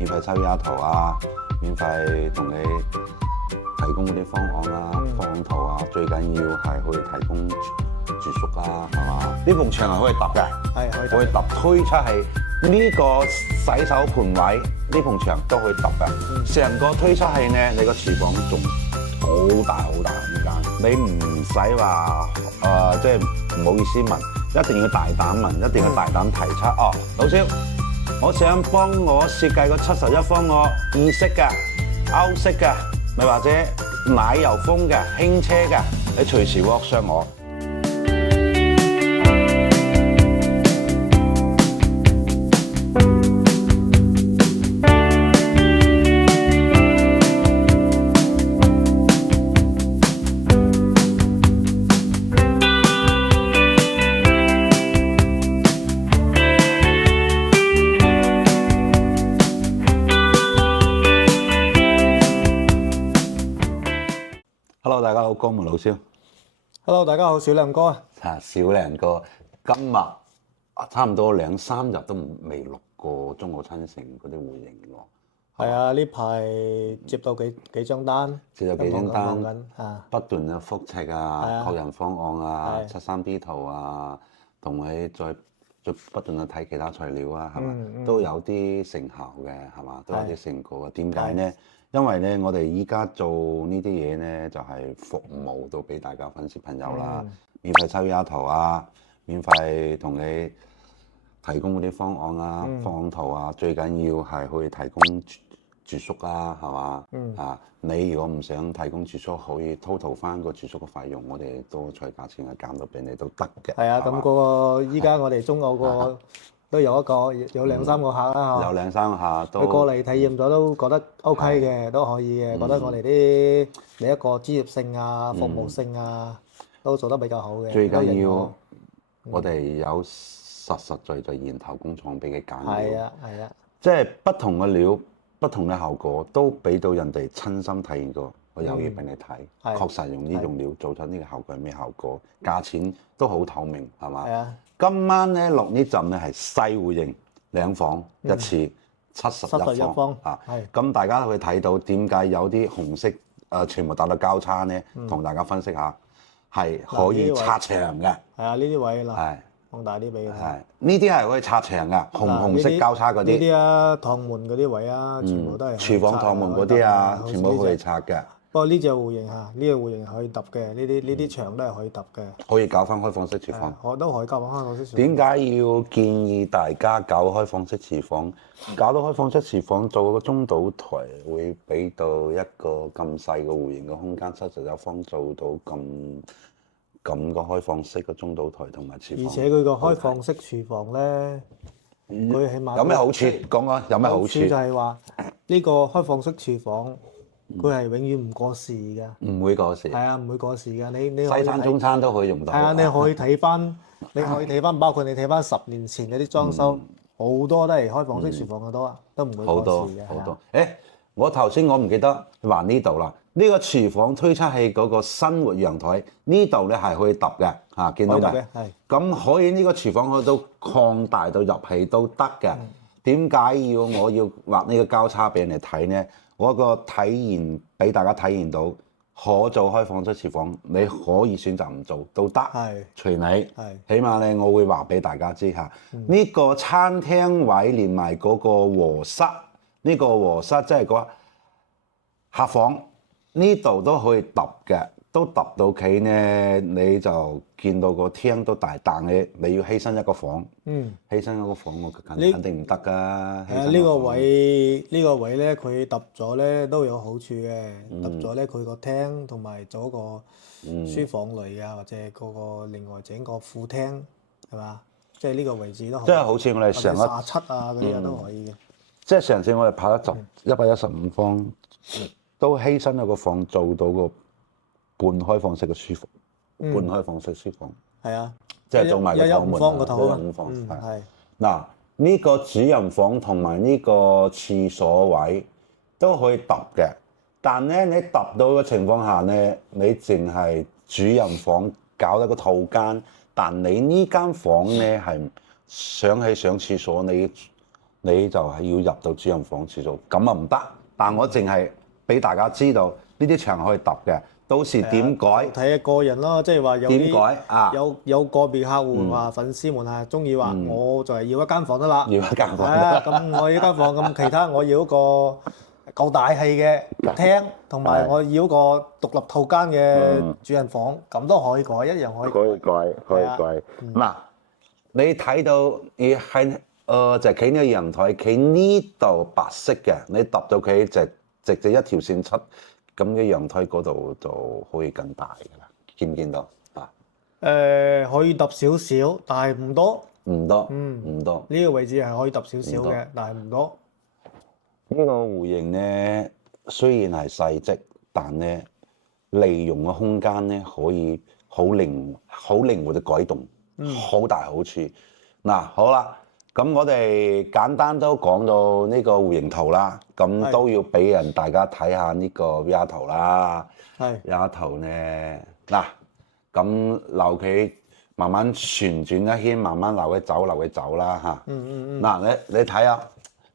免費抽丫頭啊，免費同你提供嗰啲方案啊、方案圖啊，最緊要係可以提供住宿啊，係嘛？呢埲牆係可以揼嘅，係可以揼推出去呢個洗手盆位，呢埲牆都可以揼嘅。成個推出去呢，你個廚房仲好大空間，你唔使話即係唔好意思問，一定要大膽問，一定要大膽提出。哦，老蕭，我想幫我設計個71方我意式嘅、歐式嘅，咪或者奶油風嘅、輕車嘅，你隨時 WhatsApp 我。Hello， 大家好，江門老蕭。Hello， 大家好，小亮哥啊。小亮哥，今日差唔多2、3日都未錄過中澳親城嗰啲回應喎。係啊，呢排接到幾張單，接到幾張單，啊，不斷嘅複測啊、確認方案啊、73B 圖啊，同你再不斷去睇其他材料啊，係嘛，都有啲成效嘅，係嘛，都有啲成果嘅。點解呢？因為咧，我哋依家做呢啲嘢咧，就係服務到俾大家粉絲朋友啦，免費抽丫頭啊，免費同你提供嗰啲方案啊、方案圖啊，最緊要係可以提供住宿啊，係嘛？啊，你如果唔想提供住宿，可以 total 翻個住宿嘅費用，我哋都取價錢係減到俾你都得嘅。係啊，咁嗰個依家我哋中澳個都有2、3個客啦，有2、3個客都佢過嚟體驗咗都覺得 OK 嘅，都可以嘅，覺得我哋啲第一個專業性啊、服務性啊都做得比較好嘅。最緊要我哋有實在源頭工廠俾佢揀料。係啊，係啊，即係不同嘅料、不同嘅效果，都俾到人哋親身體驗過。我有嘢俾你睇，確實用呢種料做出呢個效果係咩效果？價錢都好透明，係嘛？係啊。今晚咧落呢陣咧係西湖營2房一次71方啊！咁大家會睇到點解有啲紅色全部打到交叉咧？同大家分析下，係可以拆牆嘅。係啊，呢啲位啦，係放大啲俾佢睇。係呢啲係可以拆牆㗎，紅色交叉嗰啲。呢啲啊，趟門嗰啲位啊，全部都係。廚房趟門嗰啲啊，全部可以拆嘅。不過呢隻戶型嚇，呢個戶型係可以揼嘅，呢啲牆都係可以揼嘅。可以搞翻開放式廚房。我都可以搞翻開放式廚房。點解要建議大家搞開放式廚房？搞到開放式廚房做個中島台，會俾到一個咁細個戶型嘅空間，71方做到咁個開放式嘅中島台同埋廚房。而且佢個開放式廚房咧，佢起碼有咩好處？講講有咩好處？就係話呢個開放式廚房。佢係永遠唔過時㗎，唔會過時。係啊，唔會過時㗎。你西餐、中餐都可以用到。係啊，你可以睇翻，包括你睇翻10年前嗰啲裝修，好多都係開放式廚房嘅多，都唔會過時嘅。好多。我頭先我唔記得話呢度啦。呢個廚房推出器嗰個生活陽台呢度咧係可以揼嘅嚇，見到未？係。咁可以呢個廚房可以都擴大到入氣都得嘅。點解我要畫呢個交叉俾人哋睇呢？我個體驗俾大家體驗到，可做開放式廚房，你可以選擇唔做都得，隨你。起碼咧，我會話俾大家知嚇。呢個餐廳位連埋嗰個和室，呢個和室即係個客房，呢度都可以揼嘅，都揼到企呢，你就見到個廳都大，但係你要犧牲一個房，犧牲一個房我肯定唔得㗎。呢個位咧，佢揼咗咧都有好處嘅，揼咗咧佢個廳同埋做個書房類啊，或者嗰個另外整個副廳係嘛？即係呢個位置都好。即係好似我哋上一37啊嗰啲都可以嘅。即係上次我哋拍115方，都犧牲咗個房做到個半開放式嘅書房，半開放式書房。係啊，即係做埋個後門啊，115方。係嗱，呢個主人房同埋呢個廁所位都可以揼嘅，但咧你揼到嘅情況下咧，你淨係主人房搞一個套間，但你呢間房咧係上廁所，你你就係要入到主人房住做，咁啊唔得。但我淨係俾大家知道呢啲牆可以揼嘅，到時點改睇下個人咯，即係話有點改啊？有個別客戶話粉絲們係中意話，我就係要一間房得啦，要一間房。咁我要間房，咁其他我要一個夠大氣嘅廳，同埋我要一個獨立套間嘅主人房，咁都可以改，一樣可以。可以改。嗱，你睇到你喺就企呢個陽台，企呢度白色嘅，你揼到佢直一條線出，咁嘅陽台嗰度就可以更大㗎啦。見唔見到啊？可以揼少少，但係唔多。唔多，唔多。呢個位置係可以揼少少嘅，但係唔多。呢個戶型咧，雖然係細則，但咧利用嘅空間咧可以好靈活嘅改動，好大好處。嗱，好啦，咁我哋簡單都講到呢個戶型圖啦，咁都要俾大家睇下呢個 VR 圖啦。VR 圖咧，嗱，咁留佢慢慢旋轉一圈，慢慢留佢走啦嚇。嗱，你睇下。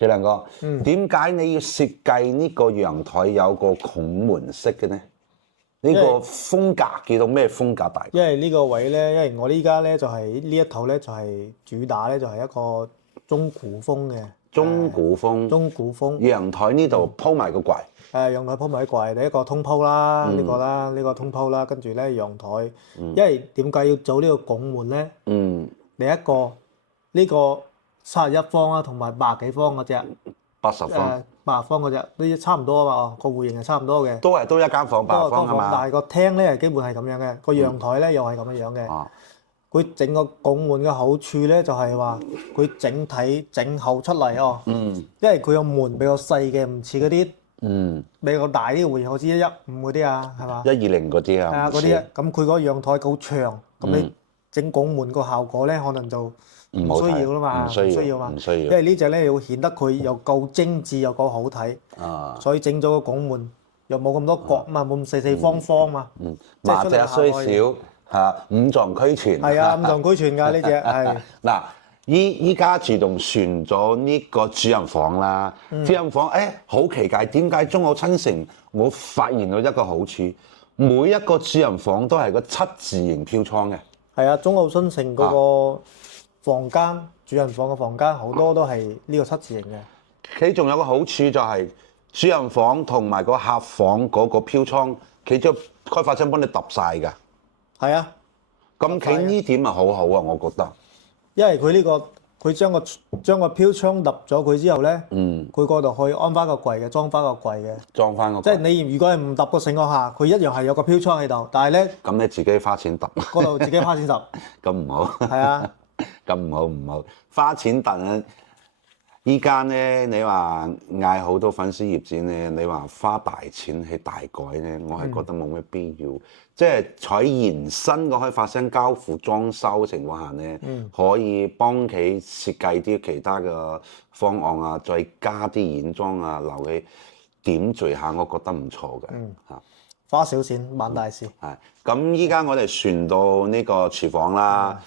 小亮哥，點解你要設計呢個陽台有個孔門式嘅呢？呢個風格叫做咩風格大？因為呢個位咧，因為我依家咧就係呢一套咧就係主打咧就係一個中古風嘅。中古風。陽台呢度鋪埋個櫃。陽台鋪埋個櫃，第一個通鋪啦，呢個通鋪啦，跟住咧陽台，因為點解要做呢個拱門咧？第一個呢個31方啊，同埋80幾方嗰隻，80方，80方嗰隻都差唔多啊嘛，個戶型係差唔多嘅，都一間房80方係嘛？但係個廳咧係基本係咁樣嘅，個陽台咧又係咁樣嘅。佢整個拱門嘅好處咧就係話佢整體整厚出嚟哦。因為佢個門比較細嘅，唔似嗰啲比較大啲嘅戶型，好似115嗰啲啊，係嘛？120嗰啲啊。嗰啲啊，咁佢個陽台夠長，咁你整拱門個效果咧可能就唔需要啦嘛，唔需要嘛，因為呢隻咧要顯得佢又夠精緻又夠好睇，所以整咗個拱門又冇咁多角嘛，冇咁四方方嘛，即係出嚟雖小嚇五臟俱全。係啊，五臟俱全㗎呢隻係。嗱，依家自動選咗呢個主人房啦，主人房好奇怪，點解中澳親城我發現到一個好處，每一個主人房都係個7字形飄窗嘅。係啊，中澳親城嗰個房間主人房嘅房間好多都係呢個7字形嘅。佢仲有個好處就係主人房同埋個客房嗰個飄窗，佢將開發商幫你揼晒㗎。係啊，咁佢呢點啊好好啊，我覺得。因為佢呢個佢將個飄窗揼咗佢之後咧，佢嗰度可以安翻個櫃嘅，裝翻個櫃嘅。裝翻個櫃。即係你如果係唔揼個情況下，佢一樣係有個飄窗喺度，但係咧。咁你自己花錢揼。嗰度自己花錢揼。咁唔好。係啊。咁唔好，花錢揼啊！依家咧，你話嗌好多粉絲業主咧，你話花大錢去大改咧，我係覺得冇咩必要。即係喺延伸個開發商交付裝修嘅情況下咧，可以幫佢設計啲其他嘅方案啊，再加啲演裝啊，留佢點綴下，我覺得唔錯嘅嚇。花少錢辦大事。係。咁依家我哋轉到呢個廚房啦。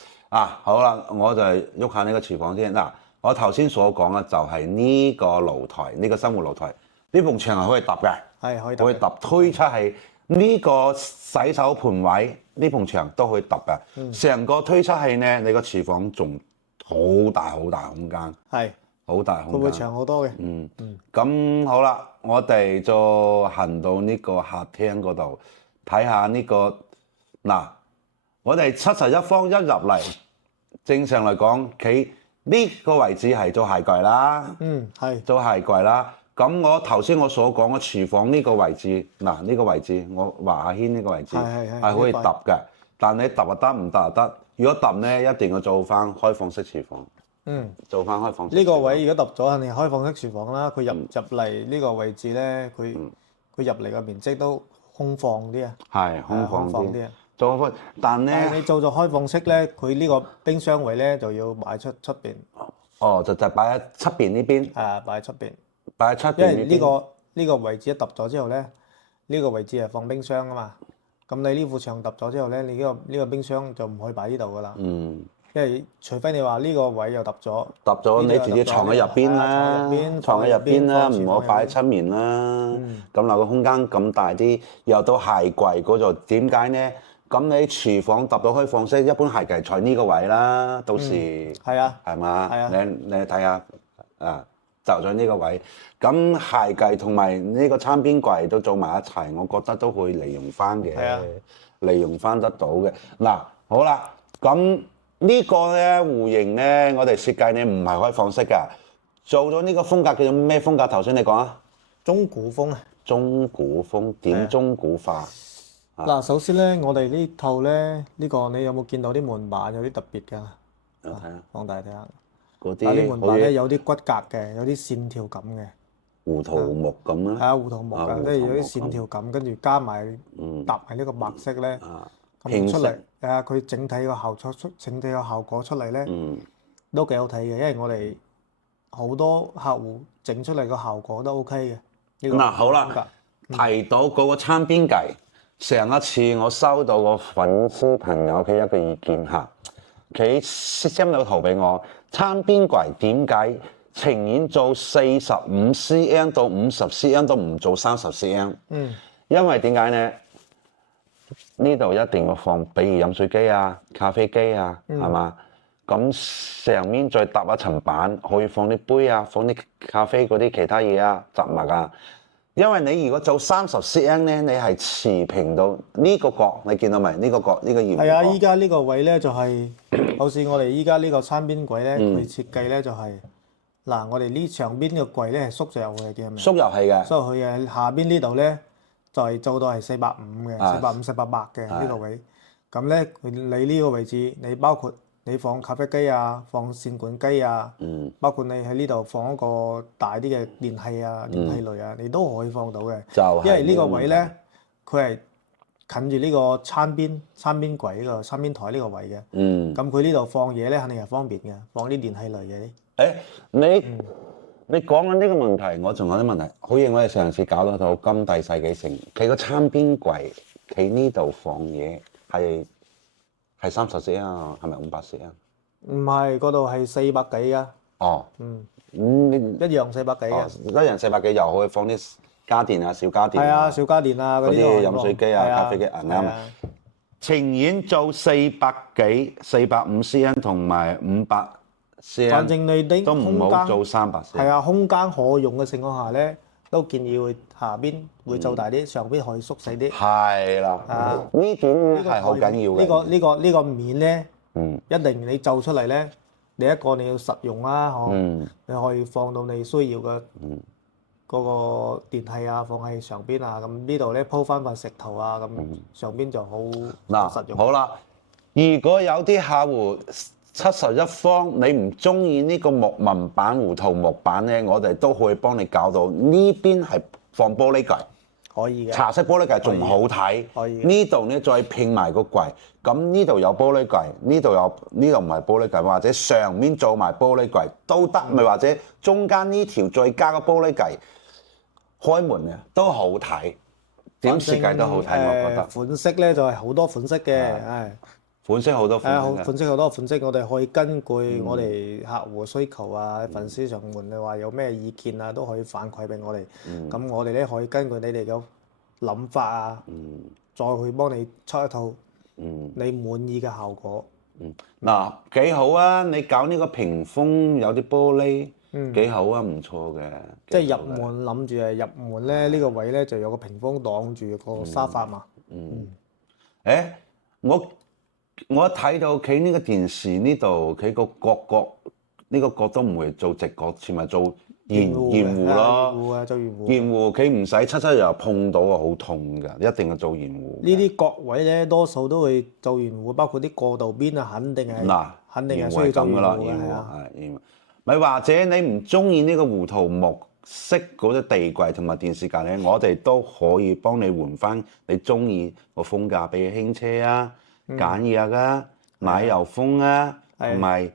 好啦，我就喐下呢個廚房先。嗱，我頭先所講嘅就係呢個露台，呢個生活露台，呢埲牆係可以揼嘅，係可以揼。可以揼推出係呢個洗手盆位，呢埲牆都可以揼嘅。成個推出去呢，你個廚房仲好大空間，係好大空間，會長好多嘅。咁好啦，我哋就行到呢個客廳嗰度睇下呢個嗱。我哋71方一入嚟，正常嚟講，佢呢個位置係做鞋櫃啦，做鞋櫃啦。咁我頭先我所講嘅廚房呢個位置，嗱呢個位置，我畫下圈呢個位置係可以揼嘅，但你揼就得，唔揼就得。如果揼咧，一定要做翻開放式廚房。做翻開放式。呢個位如果揼咗，肯定開放式廚房啦。佢入嚟呢個位置咧，佢入嚟嘅面積都空放啲啊。係空放啲啊。但你做咗開放式咧，佢呢個冰箱位咧就要擺出邊。就擺喺出邊呢邊。擺喺出邊。擺喺出邊。因為呢個位置一揼咗之後咧，呢個位置係放冰箱啊嘛。咁你呢副牆揼咗之後咧，你呢個冰箱就唔可以擺呢度噶啦。因為除非你話呢個位又揼咗，揼咗你自己藏喺入邊啦，藏喺入邊啦，唔好擺喺出面啦。咁留個空間咁大啲，又到鞋櫃嗰度，點解呢？咁你廚房揼到開放式，一般鞋櫃坐呢個位啦，到時係啊，係嘛？係啊，你睇下啊，就咗呢個位。咁鞋櫃同埋呢個餐邊櫃都做埋一齊，我覺得都會利用翻嘅，利用翻得到嘅。嗱，好啦，咁。呢個咧戶型咧，我哋設計咧唔係開放式㗎，做咗呢個風格叫做咩風格？頭先你講啊，中古風啊。中古風點中古化？嗱，首先咧，我哋呢套咧，呢個你有冇見到啲門板有啲特別㗎？睇下，放大睇下。嗰啲門板咧啲有啲骨骼嘅，有啲線條感嘅。胡桃木咁啦。係啊，胡桃木㗎，即係有啲線條感，跟住加埋搭埋呢個白色咧。咁出嚟，佢整體個效果出嚟咧，都幾好睇嘅。因為我哋好多客戶整出嚟個效果都 OK 嘅。嗱，好啦，提到嗰個餐邊櫃，上一次我收到個粉絲朋友嘅一個意見嚇，佢 send 咗圖俾我，餐邊櫃點解情願做45cm 到50cm都唔做30cm？因為點解呢？呢度一定要放，比如飲水機啊、咖啡機啊，係嘛？咁上面再搭一層板，可以放啲杯啊、放啲咖啡嗰啲其他嘢啊、雜物啊。因為你如果做30cm咧，你係持平到呢個角，你見到未？呢個角呢個圓。係啊，依家呢個位咧就係，好似我哋依家呢個餐邊櫃咧，佢設計咧就係，嗱，我哋呢上邊個櫃咧係縮咗入去嘅，縮入去嘅，縮入去嘅，下邊呢度咧。就係做到係450嘅，450、480嘅呢個位。咁咧，你呢個位置，你包括你放咖啡機啊，放線管機啊，包括你喺呢度放一個大啲嘅電器啊、電器類啊，你都可以放到嘅。因為呢個位咧，佢係近住呢個餐邊櫃呢個餐邊台呢個位嘅。咁佢呢度放嘢咧，肯定係方便嘅，放啲電器類嘅。你講緊呢個問題，我仲有啲問題。好似我哋上次搞到套金帝世紀城，佢個餐邊櫃，佢呢度放嘢係30cm啊，係咪500cm啊？唔係，嗰度係400幾啊。哦。一樣400幾嘅。一樣400幾，又可以放啲家電啊、小家電。係啊，小家電啊，嗰啲飲水機啊、咖啡機啱啊。情願做400幾、450cm同埋500。反正你啲都唔好做300cm。係啊，空間可用嘅情況下咧，都建議會下邊會做大啲，上邊可以縮細啲。係啦。呢點係好緊要嘅。呢個面咧，一定你做出嚟咧，你一個你要實用啦，你可以放到你需要嘅嗰個電器啊，放喺上邊啊，咁呢度咧鋪翻塊石頭啊，咁上邊就好實用。好啦，如果有啲客戶71方，你唔中意呢個木紋板、胡桃木板咧，我哋都可以幫你搞到呢邊係放玻璃櫃，可以嘅。茶色玻璃櫃仲好睇。可以。呢度咧再拼埋個櫃，咁呢度有玻璃櫃，呢度唔係玻璃櫃，或者上面做埋玻璃櫃都得，咪或者中間呢條再加個玻璃櫃，開門嘅都好睇，點設計都好睇，我覺得。款式咧就係好多款式嘅，款式好多款式，款式好多款式，我哋可以根據我哋客戶需求啊，粉絲上門你話有咩意見啊，都可以反饋俾我哋。咁我哋咧可以根據你哋嘅諗法啊，再去幫你出一套你滿意嘅效果。嗱，幾好啊！你搞呢個屏風有啲玻璃，幾好啊，唔錯嘅。即係入門諗住係入門咧，呢個位咧就有個屏風擋住個沙發嘛。我一睇到佢呢個電視呢度，佢個角呢個角都唔會做直角，全部做圓弧咯。圓弧啊，做圓弧。圓弧佢唔使七又碰到啊，好痛㗎，一定要做圓弧。呢啲角位咧，多數都會做圓弧，包括啲過道邊啊，肯定係需要做圓弧嘅，係啊。咪或者你唔中意呢個胡桃木色嗰啲地櫃同埋電視架咧，我哋都可以幫你換翻你中意個風格，比如輕奢啊。簡約啊、奶油風啊，同埋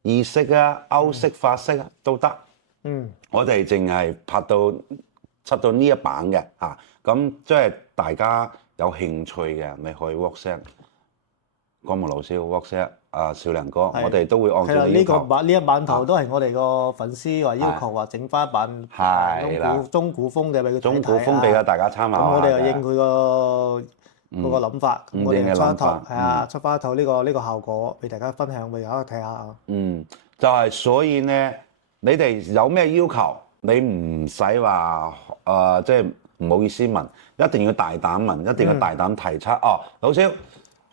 意式啊、歐式、法式啊都得。我哋淨係出到呢一版嘅嚇，咁即係大家有興趣嘅，咪可以 WhatsApp 江木老師 WhatsApp 少良哥，我哋都會按照你要求。呢一版圖都係我哋個粉絲話要求話整翻一版中古風嘅俾佢睇睇。中古風俾大家參考下。咁我哋又應佢嗰個諗法，我哋出一套係啊，出翻一套呢個效果俾大家分享俾大家睇下啊。就係所以咧，你哋有咩要求，你唔使話即係唔好意思問，一定要大膽問，一定要大膽提出。老蕭，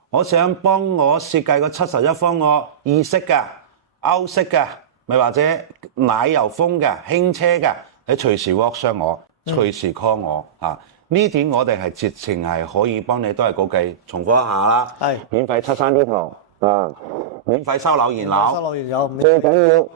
我想幫我設計個71方個意式嘅、歐式嘅，咪或者奶油風嘅、輕車嘅，你隨時 WhatsApp 我，隨時 call 我啊！呢點我哋係直情係可以幫你，都係嗰句重複一下啦。係免費出山呢圖啊，免費收樓現樓。收樓現樓最緊要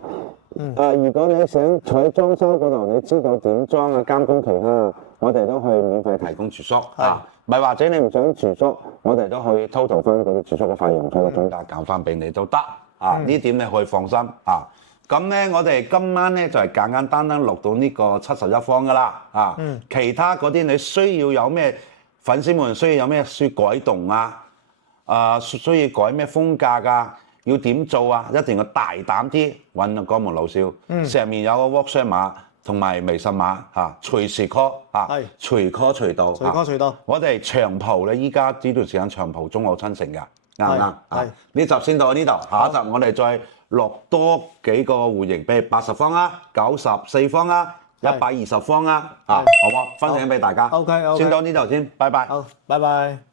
如果你想喺裝修嗰度，你知道點裝啊，監工期啊，我哋都可以免費提供住宿啊。咪或者你唔想住宿，我哋都可以 total 翻嗰啲住宿嘅費用，做個總價減翻俾你都得啊。呢點你可以放心啊。咁咧，我哋今晚咧就係簡簡單單錄到呢個71方噶啦啊。其他嗰啲你需要有咩粉絲們需要有咩需改動啊？需要改咩風格㗎？要點做啊？一定要大膽啲揾江門老少。上面有個 WhatsApp 碼同埋微信碼嚇，隨時 call 啊，隨 call 隨到。隨 call 隨到。我哋長蒲咧，依家呢段時間長蒲中澳親情㗎，啱唔啱？呢集先到呢度，下一集我哋再落多幾個戶型，譬如80方啊、94方啊、120方啊，好唔好？分享俾大家。OK，先到呢度先，拜拜。好，拜拜。